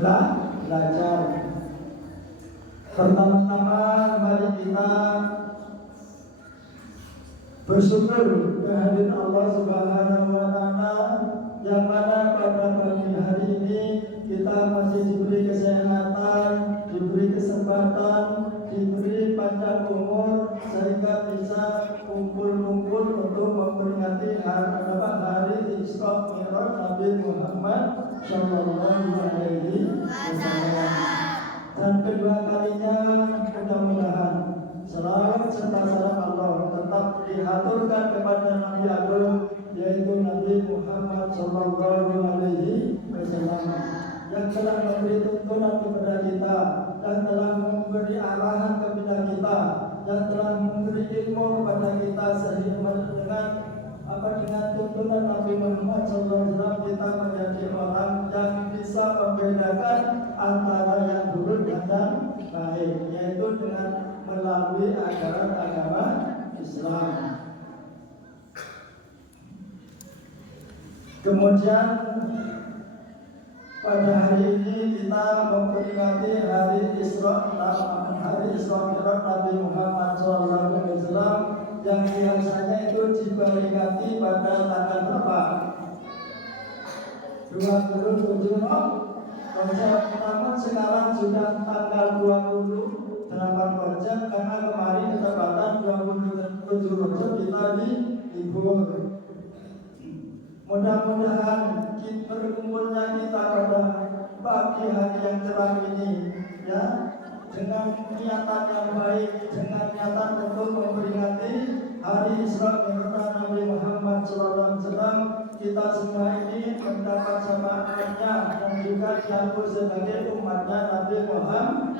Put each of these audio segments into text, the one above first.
belajar. Pertama-tama mari kita bersyukur kehadiran Allah Subhanahu wa Ta'ala, yang mana pada pagi hari ini kita masih diberi kesehatan, diberi kesempatan, diberi panjang umur, sehingga bisa kumpul-kumpul untuk memperingati hari Isra Mi'raj Nabi Muhammad Sallallahu Alaihi Wasallam. Dan kedua kalinya mudah-mudahan selawat serta salam Allah tetap dihaturkan kepada Nabi Agung, yaitu Nabi Muhammad Sallallahu Alaihi Wasallam, yang telah memberi tuntunan kepada kita, yang telah memberi arahan kepada kita, yang telah memberi ilmu kepada kita, sehingga dengan tuntunan Nabi Muhammad SAW kita menjadi orang yang bisa membedakan antara yang buruk dan baik, yaitu dengan melalui ajaran agama Islam. Kemudian pada hari ini kita memperingati hari Isra Mi'raj Nabi Muhammad SAW, yang biasanya itu diperingati pada tanggal berapa? 27 namun sekarang sudah tanggal 28 Rajab, karena kemarin ketepatan 27 Rajab kita libur. Mudah-mudahan berkumpulnya kita pada pagi hari yang cerah ini, ya, dengan niatan yang baik, dengan niatan untuk memperingati hari Isra Mi'raj Nabi Muhammad SAW, kita semua ini mendapat syafaatnya dan juga diaku sebagai umatnya Nabi Muhammad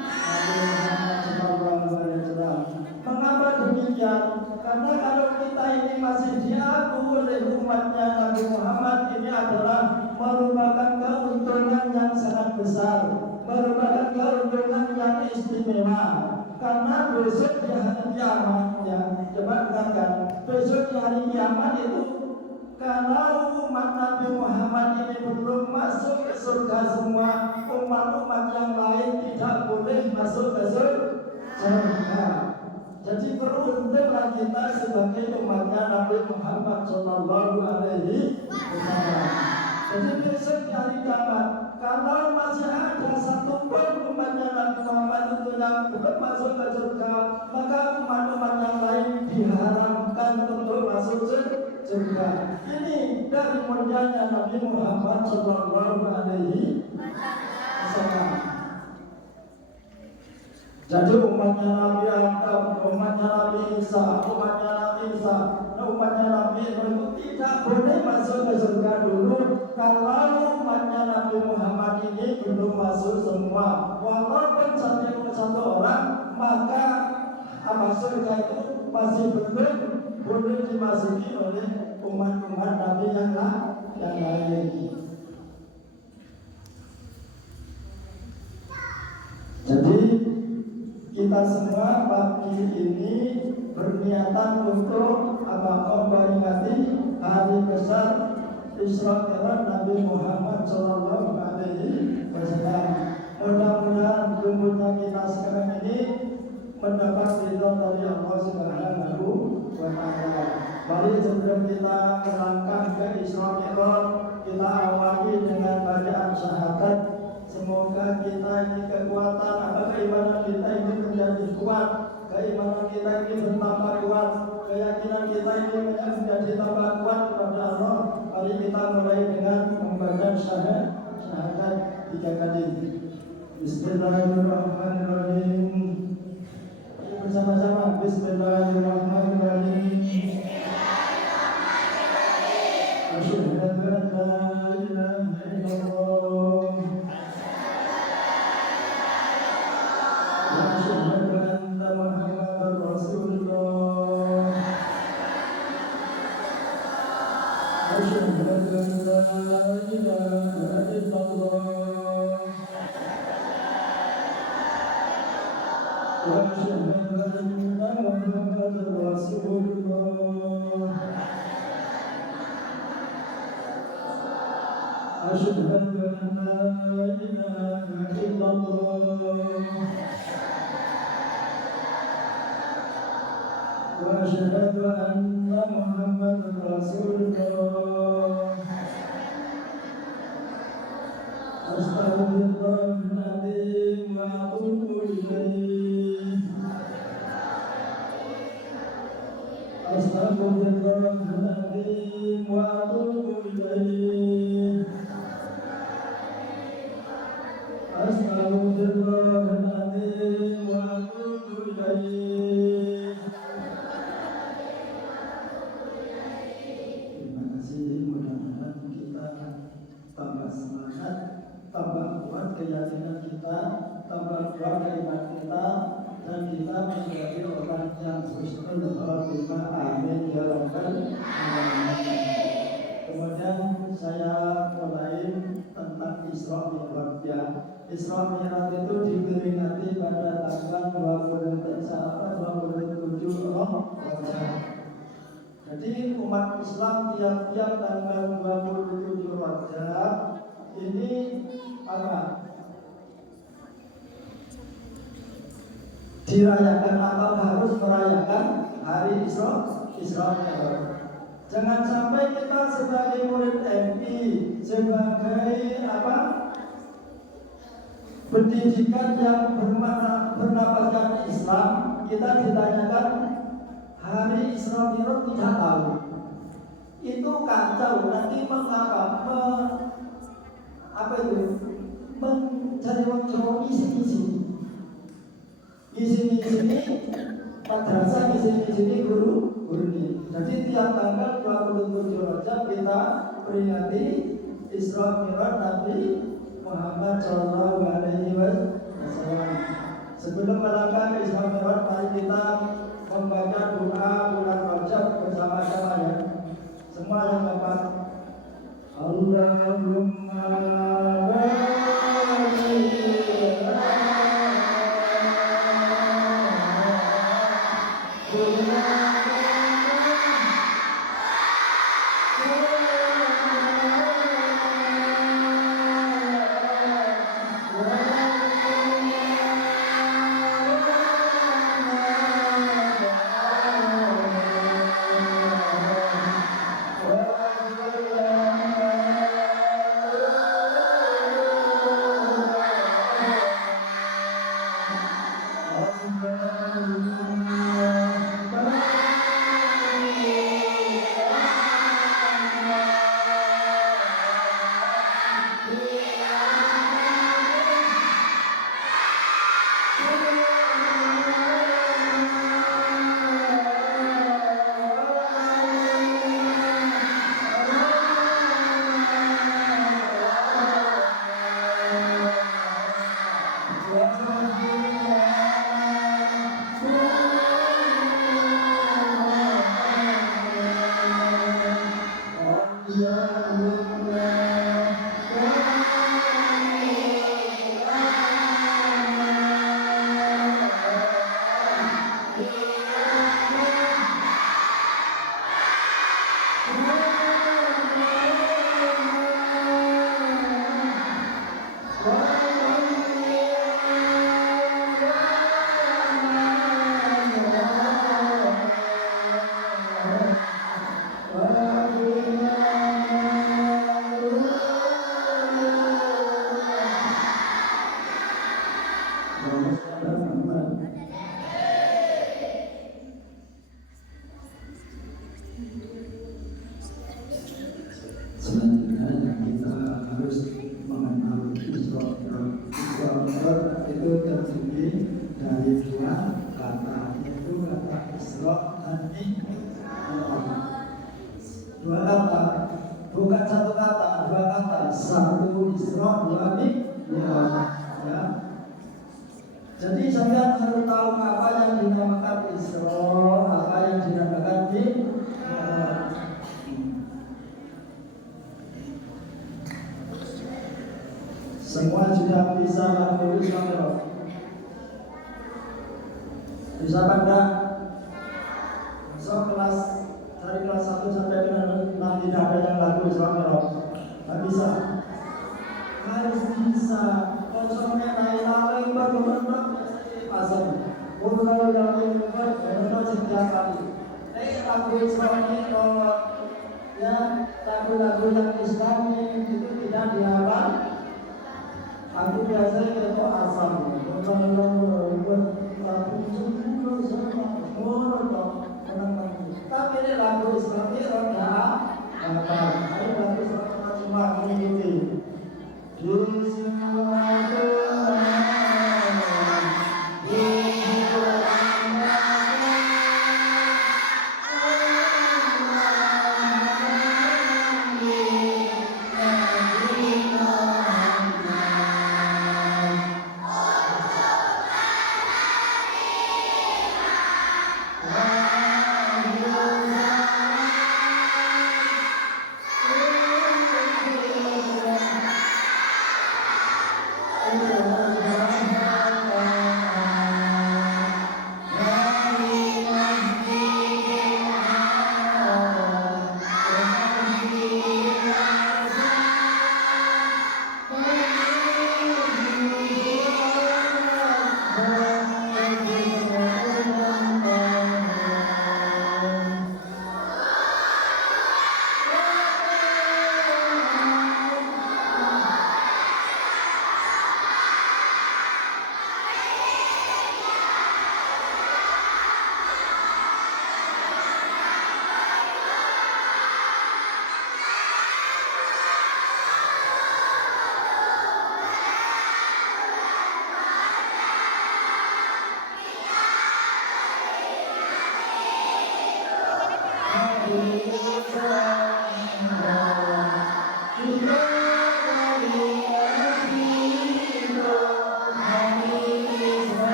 SAW. Mengapa demikian? Karena kalau kita ini masih diaku oleh umatnya Nabi Muhammad, ini adalah merupakan keuntungan yang sangat besar, merupakan keuntungan yang istimewa. Karena besok di hari kiamat, ya, coba dengarkan, besok di hari kiamat itu, kalau umat Nabi Muhammad ini belum masuk ke surga semua, umat-umat yang lain tidak boleh masuk ke surga. Jadi beruntunglah kita sebagai umatnya Nabi Muhammad Sallallahu Alaihi Wasallam. Jadi besok di hari kiamat, kalau masih ada satu pun umatnya Nabi Muhammad itu yang belum masuk ke surga, maka umat-umat yang lain diharamkan untuk masuk surga. Ini dari mulianya Nabi Muhammad Sallallahu Alaihi Wasallam. Jadi umatnya Nabi Adam, umatnya Nabi Isa, umatnya Nabi itu tidak boleh masuk ke surga dulu kalau umatnya Nabi Muhammad ini belum masuk semua. Walaupun satu orang, maka surga itu masih belum boleh dimasuki oleh umat-umat Nabi yang lain. Jadi kita semua pagi ini berniatan untuk memperingati hari besar Isra Mi'raj Nabi Muhammad Sallallahu Alaihi Wasallam. Mudah-mudahan kumpulnya kita sekarang ini mendapat ridho dari Allah Subhanahu wa Ta'ala. Mari sebelum kita melangkah ke Isra Mi'raj, kita awali dengan bacaan syahadat. Semoga kita ini kekuatan atau keimanan kita ini menjadi kuat, keimanan kita ini bertambah kuat, keyakinan kita ini menjadi tambah kuat kepada Allah. Mari kita mulai dengan membaca syahadat 3 kali. Bismillahirrahmanirrahim. Bersama-sama. Bismillahirrahmanirrahim. Asyhadu an la ilaha illallah. Asyhadu anna Muhammadar Rasulullah. Asyhadu an la ilaha illallah. Asyhadu anna Muhammadar Rasulullah. Asyhadu an la ilaha asyhadu anna Muhammadar Rasulullah. Astaghfirullahaladzim wa atubu ilaih. Astaghfirullahaladzim wa atubu ilaih. Astaghfirullahaladzim wa atubu ilaih. Terima kasih, mudah-mudahan kita tambah semangat, tambah kuat keyakinan kita, tambah kuat keimanan kita, dan kita menjadi orang yang husnul khotimah. Amin ya rabbal alamin. Kemudian saya mulai tentang Isra Mi'raj ya. Isra Mi'raj itu diperingati pada tanggal 27 Ramadan. Jadi umat Islam tiap-tiap tanggal 27 Rajab ini apa? Dirayakan atau harus merayakan hari Isra Mi'raj. Jangan sampai kita sebagai murid MI, sebagai apa? Pendidikan yang bernamakan Islam, kita ditanyakan hari Isra Mi'raj tidak tahu. Itu kacau, nanti mencari wong isi-isi madrasah, isi guru ini. Jadi tiap tanggal 27 Rajab kita peringati Isra Mi'raj Nabi Muhammad Shallallahu Alaihi Wasallam. Sebelum melangkah ke Isra Mi'raj, mari kita membaca doa bulan Rajab bersama-sama ya. Semua yang dapat. Allahumma selanjutnya kita harus mengenal Isra Mi'raj itu terdiri dari dua kata, yaitu kata Isra dan Mi'raj. Dua kata, bukan satu kata, dua kata. Satu Isra, dua Mi'raj ya. Jadi sampean harus tahu apa yang dinamakan Isra, apa yang dinamakan Mi'raj. Semua sudah bisa menulis Isra. Bisa pada so kelas dari kelas 1 sampai dengan nanti tidak ada yang lagu Isra Mi'raj. Tidak bisa. Harus bisa. Konsumnya lain baru menang asal. Kalau yang lain setiap kali. lagu Islami ya lagu-lagu yang Islami itu tidak dihalang. Aku biasanya itu asam tapi ini lagu Islami roda ada lagu cuma mengikuti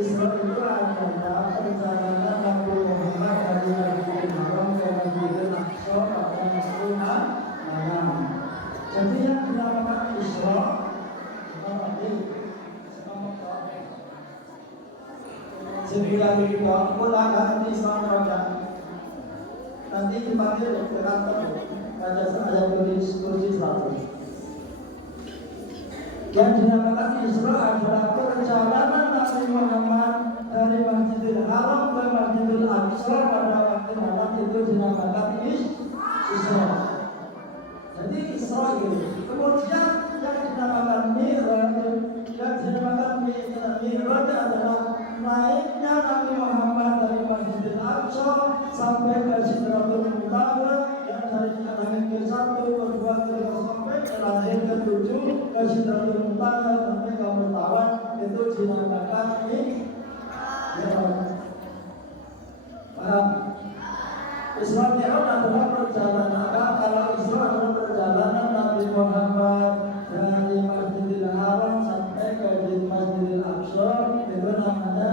Isra itu adalah perjalanan Nabi Muhammad dari Masjidil Haram ke Masjidil Aqsa pada waktu malam. Jadi yang dinamakan Isra sebilang itu pulang nanti sama nanti dipanggil ke kantor ada kursi 100. Yang dinamakan Isra adalah perjalanan Nabi Muhammad dari Masjidil Haram ke Masjidil Aqsa pada waktu malam itu dinamakan Isra. Jadi Isra gitu. Kemudian yang dinamakan Mi'raj adalah naiknya Nabi Muhammad dari Masjidil Aqsa sampai ke Sidratul Muntaha, yang dari langit ke-1, ke-2, ke-3 sampai ke langit ke-7 ke Sidratul Muntaha sampai ke Muntaha, itu dinamakan Mi'raj. Paham? Isra Mi'raj adalah perjalanan kalau Isra adalah perjalanan Nabi Muhammad dari Masjidil Haram sampai ke Masjidil Aqsa, itu namanya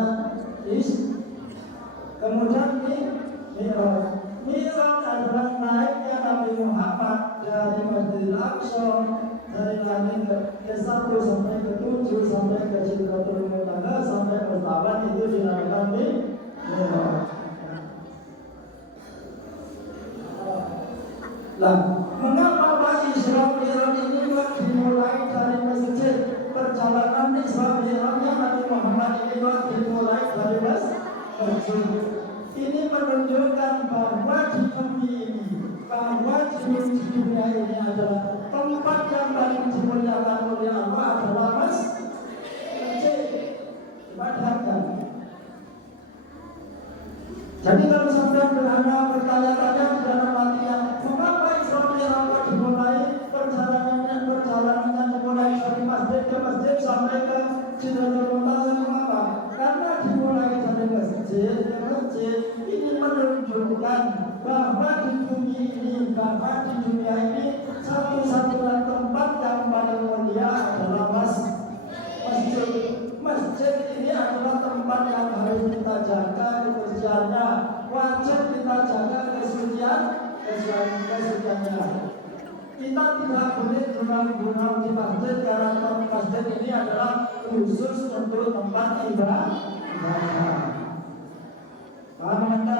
dari langit ke 1 sampai ke 7 sampai ke Sidratul Muntaha sampai ke Taban itu dinamakan Mi'raj. Lah, mengapa Pak Isra Mi'raj ini dimulai dari masjid? Perjalanan Isra Mi'rajnya Nabi Muhammad ini dimulai dari masjid. Ini menunjukkan bahwa di bumi ini, bahwa di dunia ini adalah tempat yang paling dimuliakan oleh Allah adalah masjid. Padahal jadi kalau sampai bertanya-tanya dalam hatinya, mengapa Isra Mi'raj dimulai perjalanannya dimulai dari masjid ke masjid sampai ke Sidratul Muntaha? Mengapa? Karena dimulai dari masjid ke masjid ini menunjukkan bahwa di bumi ini, bahwa di dunia ini satu-satunya tempat yang paling mulia adalah masjid. Masjid ini adalah tempat yang harus kita jaga kebersihannya, wajib kita jaga kesuciannya. Kita tidak boleh gurau-gurau di masjid karena masjid ini adalah khusus untuk tempat ibadah. Paham anda?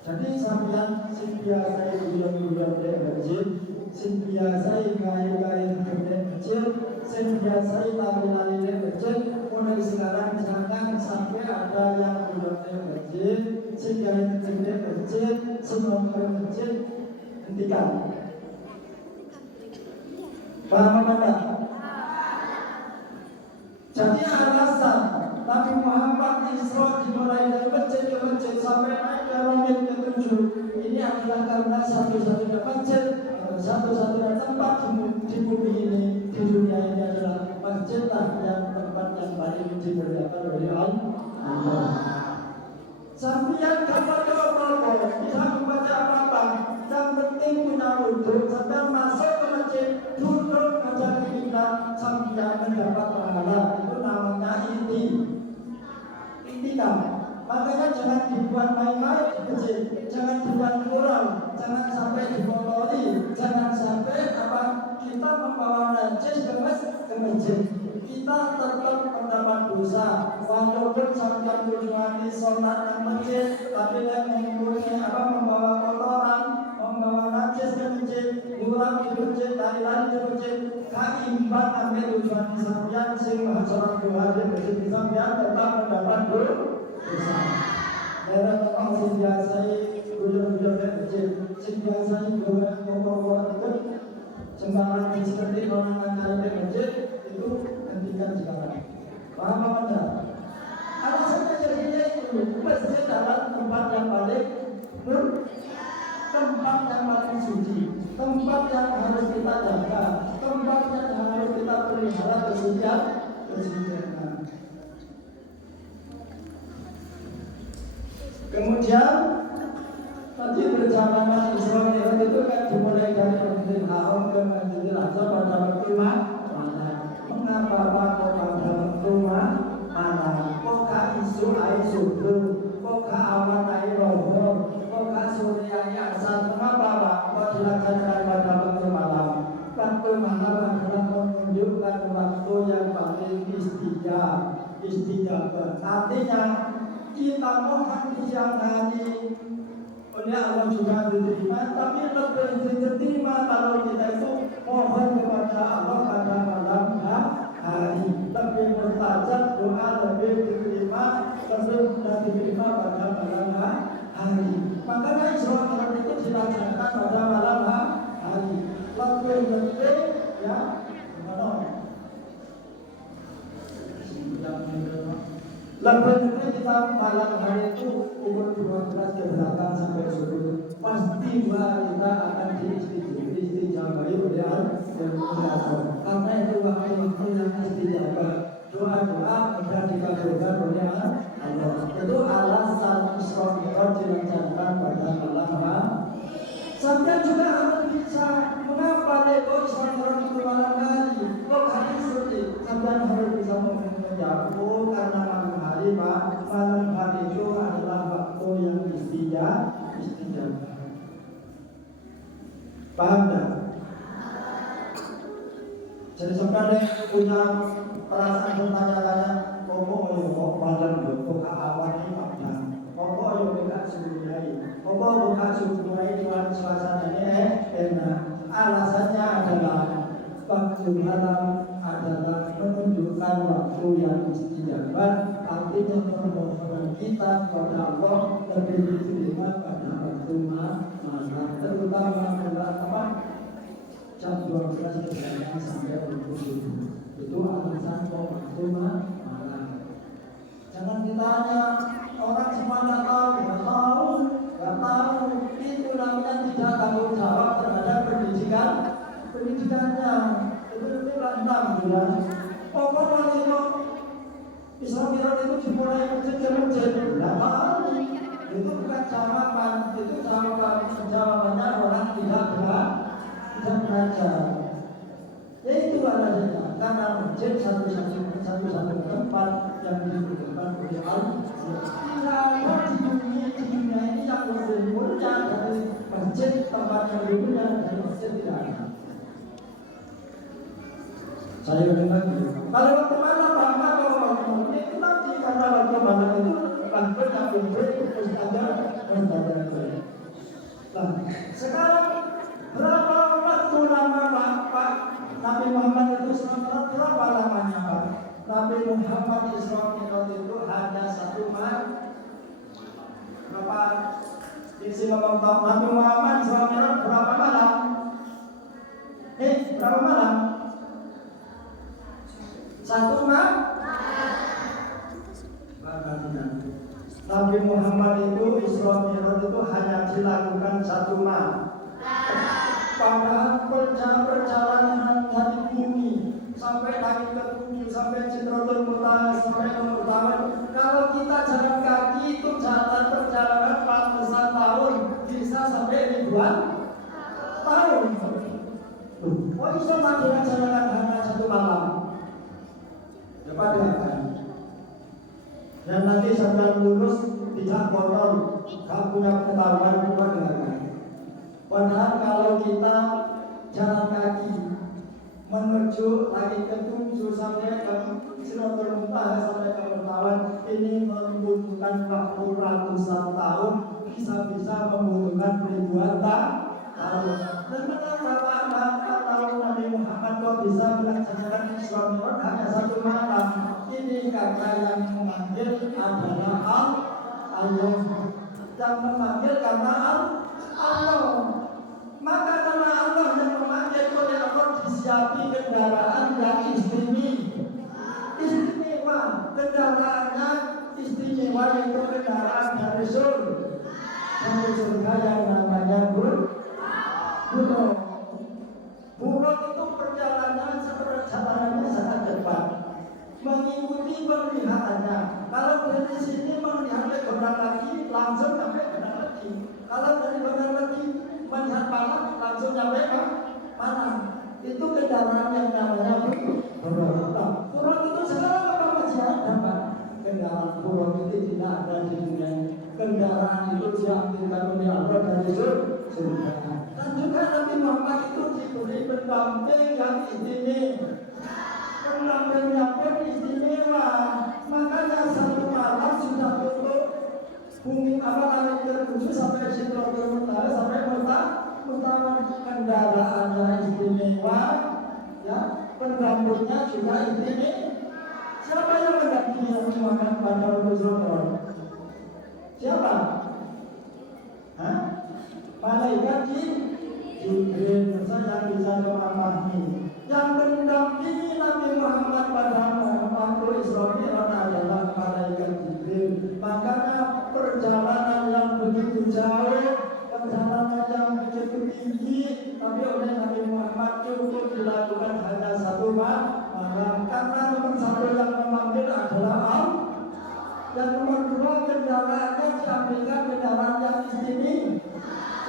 Jadi sampeyan sing biasa guyon-guyon di masjid, sing biasa gaya-gaya di masjid, sing biasa lari-lari di masjid, mulai sekarang jangan sampai ada yang guyon di masjid, sing gaya di masjid, semua di masjid, hentikan. Paham anda? Jadi alasan Nabi Muhammad Isra dimulai dari masjid ke masjid sampai naik ke langit ke-7 ini adalah karena satu-satunya masjid, satu-satunya tempat di bumi ini, di dunia ini adalah masjidlah yang tempat yang paling dimuliakan oleh Allah. Sampai kapan bisa membaca apa-apa, yang penting punya wudhu, sampai masuk ke masjid, duduk menghadap kiblat, sampai mendapat pahala. Itu namanya intikam. Makanya jangan dibuat main-main di masjid, jangan dibuat kurang, jangan sampai dikotori, jangan sampai kita membawa najis ke masjid. Kita tetap mendapat dosa, walaupun sampai tujuan di sholat di masjid, tapi yang membawa kotoran, membawa najis ke masjid, kurang di masjid, lari-lari di masjid, kaimbang sampai tujuan di sampeyan sing sholat duha di masjid sampeyan tetap mendapat dosa. Dalam orang sing biasai guyon-guyon di masjid, sing biasai ngomong-ngomong itu sembarangan seperti orang angkara di masjid itu hentikan sekarang. Paham apa enggak? Alasannya jadinya itu masjid adalah tempat yang paling tempat yang paling suci, tempat yang harus kita jaga, tempat yang harus kita pelihara kesuciannya. Kemudian tadi perjalanan Isra Mi'raj itu kan dimulai dari Masjidil Haram ke Masjidil Aqsa pada waktu mana? Mengapa kok pada waktu mana? Kok isu air subuh? Kok awan air rohor? Kok sore air asar? Mengapa Pak? Kok dilaksanakan pada waktu malam? Waktu malam adalah menunjukkan waktu yang paling istijabah. Artinya kita mohon di siang hari oleh Allah juga diterima, tapi lebih diterima kalau kita itu mohon kepada Allah pada malam hari, lebih bertajam doa lebih diterima, lebih mudah diterima pada malam hari. Makanya Isra Mi'raj itu dilaksanakan pada malam hari, lebih ya lebih kita malam hari itu umur 12 ke belakang sampai subuh pasti kita akan diistijabahi oleh Allah. Karena itu waktu yang istijabah, doa-doa mudah dikabulkan oleh Allah. Itu alasan Isra Mi'raj dilaksanakan pada malam hari. Sampai juga harus bisa mengapa kok Isra Mi'raj itu malam hari, kok hari suci. Sampai harus bisa menjawab karena malam hari itu adalah waktu yang istijabah. Paham tak? Jadi sebenarnya punya perasaan bertanya-tanya, kok kok malam kok awan ini padam, kok buka subuhai, kok buka subuhai di suasana ini enak. Alasannya adalah waktu malam adalah menunjukkan waktu yang istimewa, artinya permohonan kita kepada Allah lebih diterima pada waktu malam, terutama adalah apa? Jam 12 sampai pukul 7. Itu alasan kok waktu malam. Jangan ditanya orang semua nggak tahu, itu namanya tidak tanggung jawab terhadap pendidikannya. Itu random ya. Pokoknya itu Islam itu dimulai kecil-kecil. Itu bukan jawaban, itu jawabannya orang tidak belajar. Ya itu alasannya, karena masjid satu-satu tempat yang dibutuhkan oleh Allah. Tidak ada di dunia ini yang lebih mulia dari masjid, tempat yang lebih mulia dari masjid tidak ada. Saya bilang kalau waktu malam itu nanti karena waktu malam itu bangkit yang lebih terus ada. Nah, sekarang berapa waktu lama Pak Nabi Muhammad itu selama berapa lamanya Pak? Nabi Muhammad Isra Mi'raj itu hanya 1 malam. Berapa? Isi ngomong Nabi Muhammad Isra Mi'raj berapa malam? Berapa malam? 1 malam. Nabi Muhammad itu Isra Mi'raj itu hanya dilakukan 1 malam. Pada perjalanan dari bumi sampai langit ke bumi sampai Sidratul Muntaha sampai ke Murtaman, kalau kita jalan kaki itu jalan perjalanan 400 tahun, bisa sampai ribuan tahun. Oh bisa dengan jalan hanya 1 malam. Dapat kan? Dan nanti sampai lulus tidak kotor, gak punya pengetahuan keluarga. Padahal kalau kita jalan kaki menuju lagi ke 7 sampai ke Sidratul Muntaha sampai ke Murtaman, ini membutuhkan waktu ratusan tahun, bisa membutuhkan ribuan tahun. Dan kenapa tahun Nabi Muhammad kok bisa melaksanakan Isra Mi'raj hanya 1 malam? Ini karena yang memanggil adalah Allah, yang memanggil karena Allah. Maka karena Allah yang memanggil oleh Allah disiapi kendaraan yang istimewa. Kendaraannya istimewa yaitu kendaraan dari surga yang namanya buruk. Buruk itu perjalanannya sangat cepat, mengikuti penglihatannya. Kalau dari sini melihat ke benar lagi langsung sampai benar lagi. Kalau dari benar lagi melihat panah langsung sampai mana? Itu kendaraan yang namanya buruk. Buruk itu sekarang apa masih ada Pak? Kendaraan buruk itu tidak ada di dunia ini. Kendaraan itu diambilkan oleh Allah dari surga. Dan juga Nabi Muhammad itu diberi pendamping yang istimewa. Pendampingnya pun istimewa. Makanya 1 malam sudah tutup bumi langit ke-7 sampai Sidratul Muntaha sampai Murtaman. Kendaraannya istimewa, ya, pendampingnya juga istimewa. Siapa yang mendampingi Nabi Muhammad pada Rasulullah? Siapa? Malaikat Jibril saja bisa memahami. Yang mendampingi Nabi Muhammad pada waktu Isra Mi'raj adalah malaikat Jibril. Makanya perjalanan yang begitu jauh, perjalanan yang begitu tinggi, tapi oleh Nabi Muhammad cukup dilakukan hanya 1 malam. Karena nomor 1 yang memanggil adalah Allah. Dan nomor 2 kendaraannya diambilkan kendaraan yang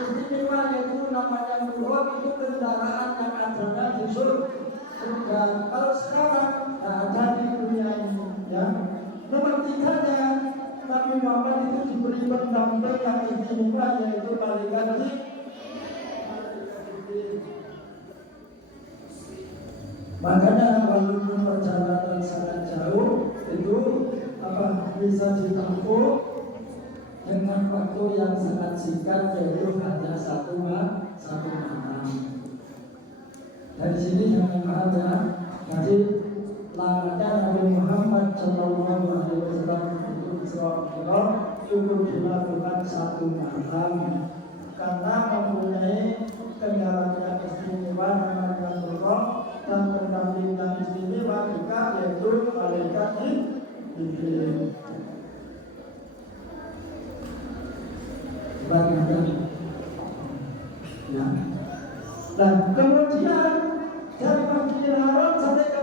istimewa yaitu namanya buruk, itu kendaraan yang ada di surga. Kalau sekarang ada di dunia ini, ya. Nomor 3-nya Nabi Muhammad itu diberi pendamping yang istimewa yaitu malaikat Makanya walaupun perjalanan sangat jauh itu bisa ditempuh dengan waktu yang sangat singkat, yaitu hanya satu malam. Dari sini jangan paham ya. Jadi lamanya Nabi Muhammad Shallallahu Alaihi Wasallam itu Isra Mi'raj cukup dilakukan satu malam karena mempunyai kendaraan yang istimewa namanya Buraq dan pendamping yang istimewa juga yaitu malaikat Jibril. Ya. Dan kemudian dari Masjidil Haram sampai ke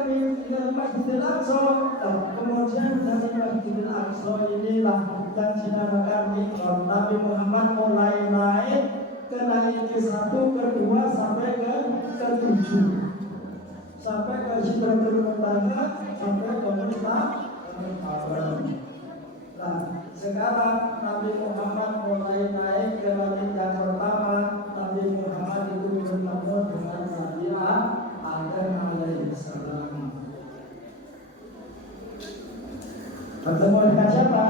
Masjidil Aqsa. Kemudian dari Masjidil Aqsa inilah yang dinamakan Mi'raj. Nabi Muhammad mulai naik ke 1, ke 2 sampai ke 7, sampai ke Sidratul Muntaha, sampai ke Muntah. Nah, sekarang Nabi Muhammad mulai naik ke langit yang pertama. Nabi Muhammad itu bertemu dengan Nabi Adam alaihissalam. Bertemu dengan siapa?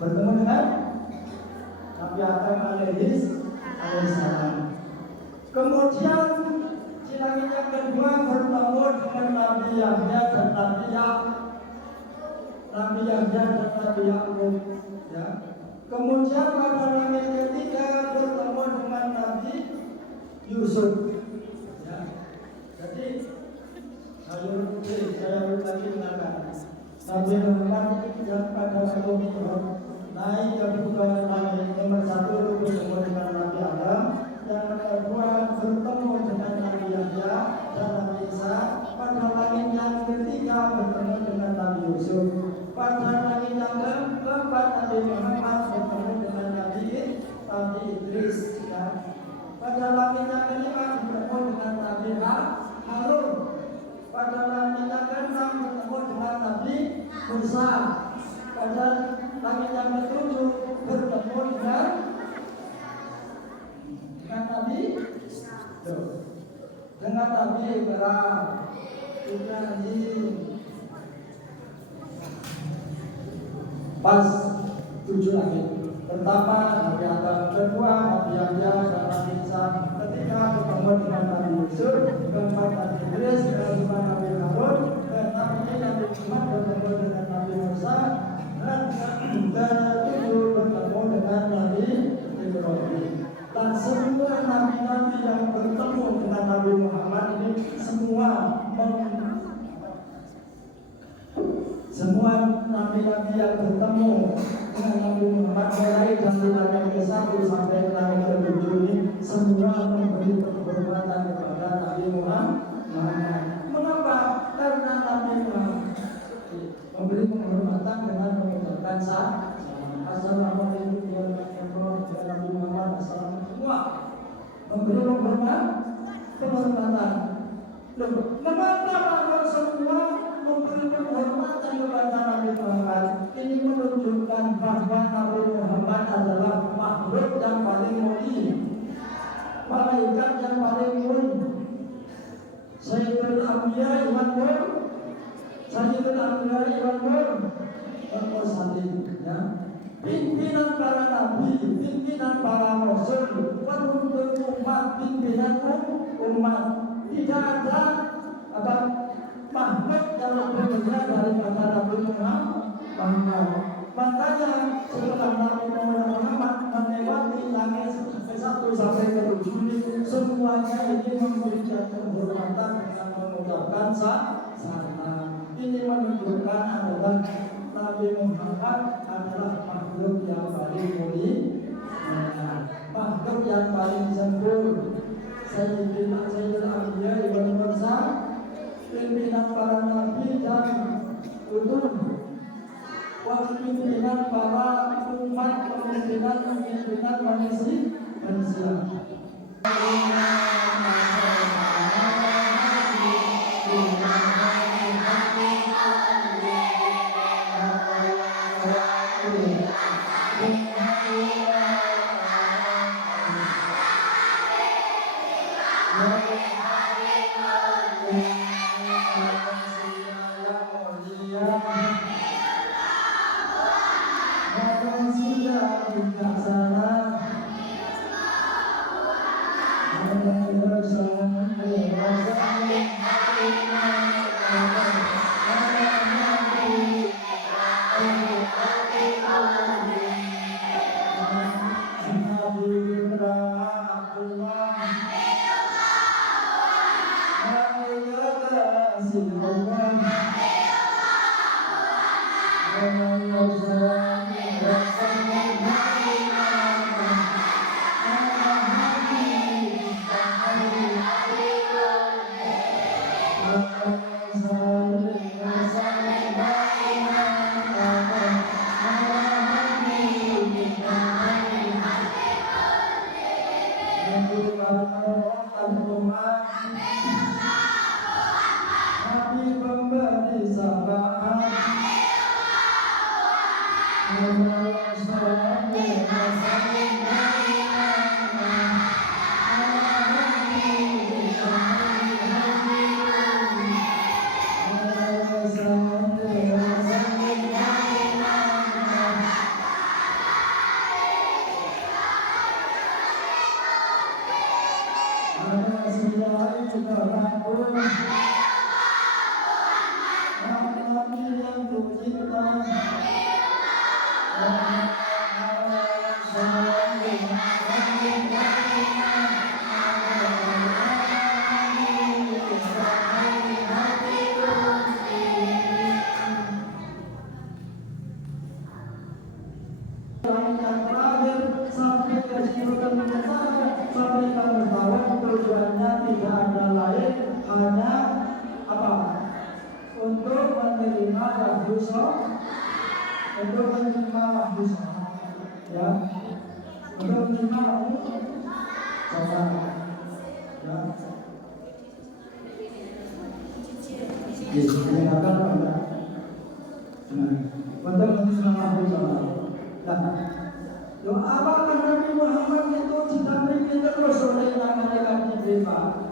Bertemu dengan Nabi Adam alaihissalam. Kemudian di langit yang kedua bertemu dengan Nabi Yahya dan Nabi Yahya dan Nabi Yakub. Ya. Kemudian pada langit ketiga bertemu dengan Nabi Yusuf. Ya. Jadi saya lagi mengatakan Nabi Muhammad yang pada waktu Mi'raj naik ke bukit langit nomor 1 bertemu dengan Nabi Adam, yang kedua bertemu dengan Nabi Yahya dan Nabi Isa. Pada langit yang ketiga bertemu dengan Nabi Yusuf. Pada langit yang keempat Nabi Muhammad bertemu dengan Nabi Idris. Ya. Pada langit yang kelima bertemu dengan Nabi Harun. Pada langit yang keenam bertemu dengan Nabi Musa. Pada langit yang ketujuh bertemu dengan Nabi Ibrahim. Pas 7 langit. Pertama Nabi Adam, kedua Nabi Yahya dan Nabi Isa, ketiga bertemu dengan Nabi Yusuf, keempat Nabi Idris, kelima Nabi Harun, keenam Nabi Muhammad bertemu dengan Nabi Musa, dan ketujuh bertemu dengan Nabi Ibrahim. Dan semua nabi-nabi yang bertemu dengan Nabi Muhammad ini semua nabi-nabi yang bertemu dengan Nabi Muhammad mulai dari langit ke-1 sampai ke langit ke-7 ini semua memberi penghormatan kepada Nabi Muhammad. Mengapa? Karena Nabi Muhammad memberi penghormatan dengan mengucapkan Assalamualaikum warahmatullahi wabarakatuh. Semua memberi penghormatan. Mengapa semua memberi penghormatan kepada Nabi Muhammad? Ini menunjukkan bahwa Nabi Muhammad adalah makhluk yang paling mulia, malaikat yang paling mulia. Sayyidul Anbiya wal Mursalin, ya. Pimpinan para nabi, pimpinan para rasul, penuntut umat, pimpinan umat. Tidak ada makhluk yang lebih mulia daripada Nabi Muhammad. Makanya setelah Nabi Muhammad melewati langit ke-1 sampai ke-7 ini, semuanya ini memberikan penghormatan dengan mengucapkan salam. Ini menunjukkan adalah Nabi Muhammad adalah makhluk yang paling mulia, makhluk yang paling sempurna. Sayyidul Anbiya wal Mursalin, pimpinan para nabi dan utuh, pimpinan para umat, pimpinan manusia.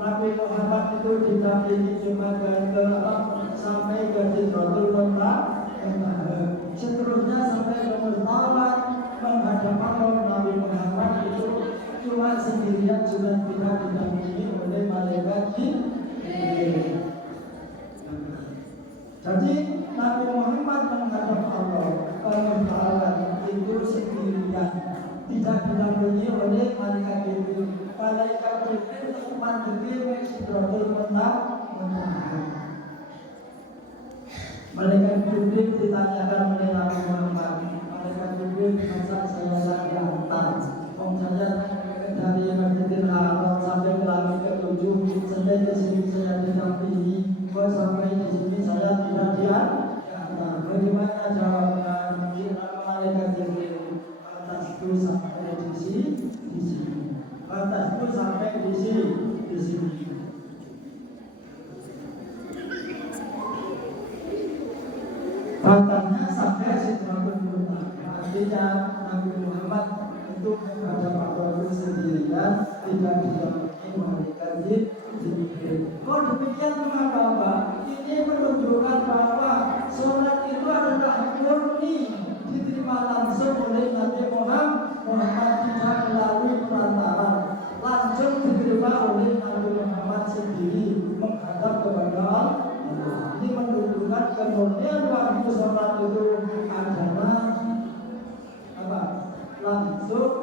Nabi Muhammad itu didampingi jemaah ke sampai ke Sidratul Muntaha, seterusnya sampai ke Mustafa menghadap Allah. Nabi Muhammad itu cuma sendirian, juga tidak didampingi oleh malaikat Jibril. Jadi Nabi Muhammad menghadap Allah itu sendirian, tidak didampingi oleh malaikat Jibril. Malaikat Jibril teman Jibril Sidratul Muntaha. Malaikat Jibril ditanyakan oleh Nabi Muhammad. Malaikat Jibril masa saya diantar. Saya dari Masjidil Haram sampai ke langit ketujuh, sampai ke sini saya didampingi. Sampai di sini saya tidak diantar. Bagaimana jawabnya malaikat Jibril? Atas itu sampai di sini. Atas itu sampai di sini. Batasnya sampai Sidratul Muntaha. Artinya Nabi Muhammad itu menghadap Allah itu sendirian, tidak didampingi malaikat Jibril. Kok demikian kenapa? Ini menunjukkan bahwa sholat itu adalah murni, diterima langsung oleh Nabi Muhammad, tidak melalui perantara, langsung diterima oleh Nabi Muhammad sendiri menghadap kepada Allah. Ini menunjukkan kemurnian waktu sholat itu adalah apa? Langsung,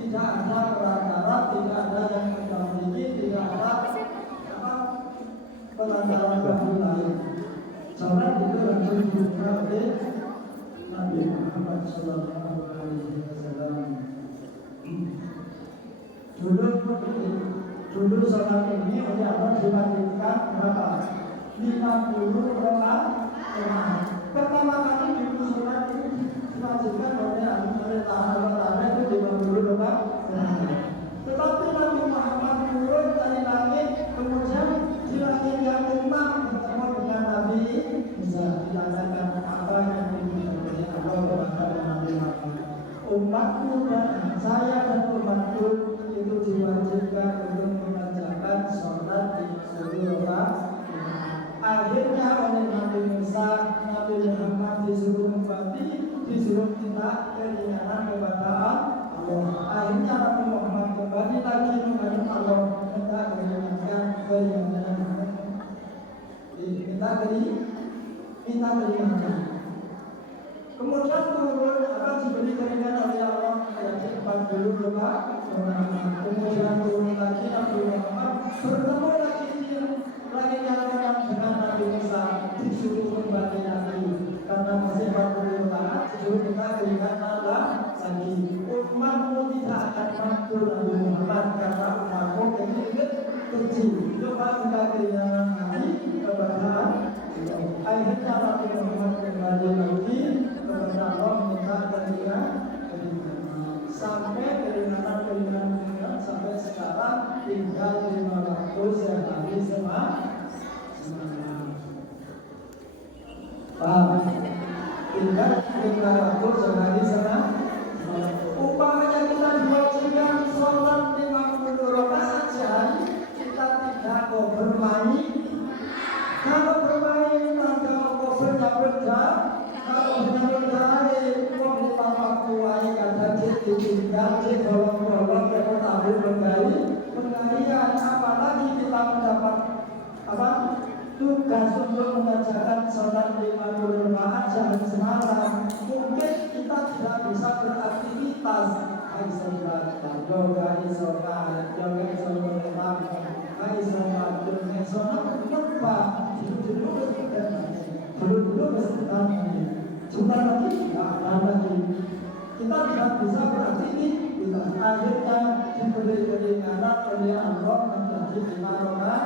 tidak ada perantara, tidak ada yang mendampingi, tidak ada perantara bagi lain. Sholat itu langsung diterima oleh Nabi Muhammad Sallallahu Alaihi Wasallam. Dulu sholat ini oleh Allah diwajibkan berapa? 50 rakaat. Pertama kali dulu sholat ini diwajibkan oleh Allah itu 50 rakaat. Tetapi Nabi Muhammad turun dari langit, kemudian di langit yang ke-6 bertemu dengan Nabi bisa dilaksanakan apa yang diminta oleh Allah kepada Nabi Muhammad. Umatku dan saya dan umatku itu diwajibkan untuk mengerjakan kita keringanan. Kemudian turun akan diberi keringanan oleh Allah ayat 40 berapa? Kemudian turun lagi Nabi Muhammad bertemu lagi nyatakan dengan Nabi Musa disuruh kembali lagi karena masih 40 rakaat disuruh kita keringanan lagi. Umatmu tidak akan mampu Nabi Muhammad karena umatmu kecil. Coba kita keringanan lagi kepada akhirnya Nabi Muhammad kembali lagi kepada Allah minta keringanan sampai keringanan sampai sekarang tinggal 500 sehari semalam. Paham? Tinggal 500 sehari semalam. Umpamanya kita diwajibkan sholat 50 rakaat sehari, kita tidak kok bermain. Kalau bermain maka kok berja. Kalau berjalan kok lewat waktu lain ada ditinggal di bolong-bolong yang tahu penggalian. Apalagi kita mendapat tugas untuk mengerjakan sholat 50 rakaat sehari semalam. Mungkin kita tidak bisa beraktivitas. Sholat yoga, sholat dulu sebentar lagi kita tidak bisa beraktivitas. Akhirnya diberi keringanan oleh Allah menjadi 5 rakaat.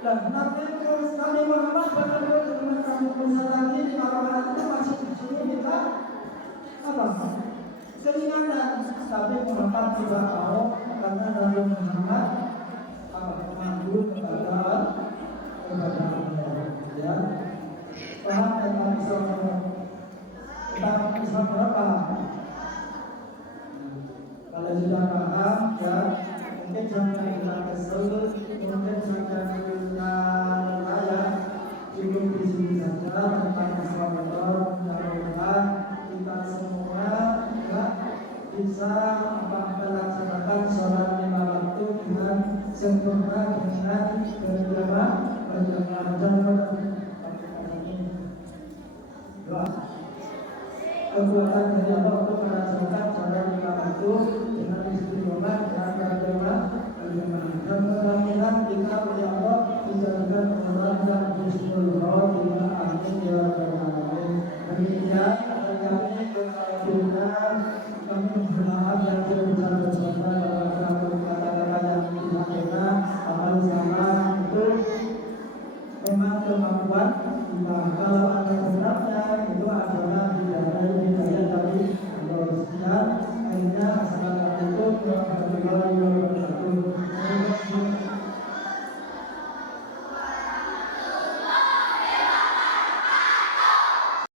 Dan Nabi Muhammad bertemu dengan Nabi Musa lagi 5 rakaat itu masih di sini kita keringanan. Tapi Muhammad tidak mau karena Nabi Muhammad memanggil kepada Allah. Ya, paham tentang Islam berapa? Kalau sudah paham, ya mungkin jangan kita kesel, mungkin jangan kita layak. Cukup di sini saja tentang Islam mudah-mudahan kita semua ya, bisa melaksanakan sholat 5 waktu dengan sempurna dengan berjamaah kekuatan dari Allah untuk melaksanakan sholat 5 waktu dengan istiqomah dan berjamaah. Dan mudah-mudahan kita oleh Allah dijadikan orang yang husnul khotimah. Amin ya rabbal alamin. Demikian kami berharap kami berharap yang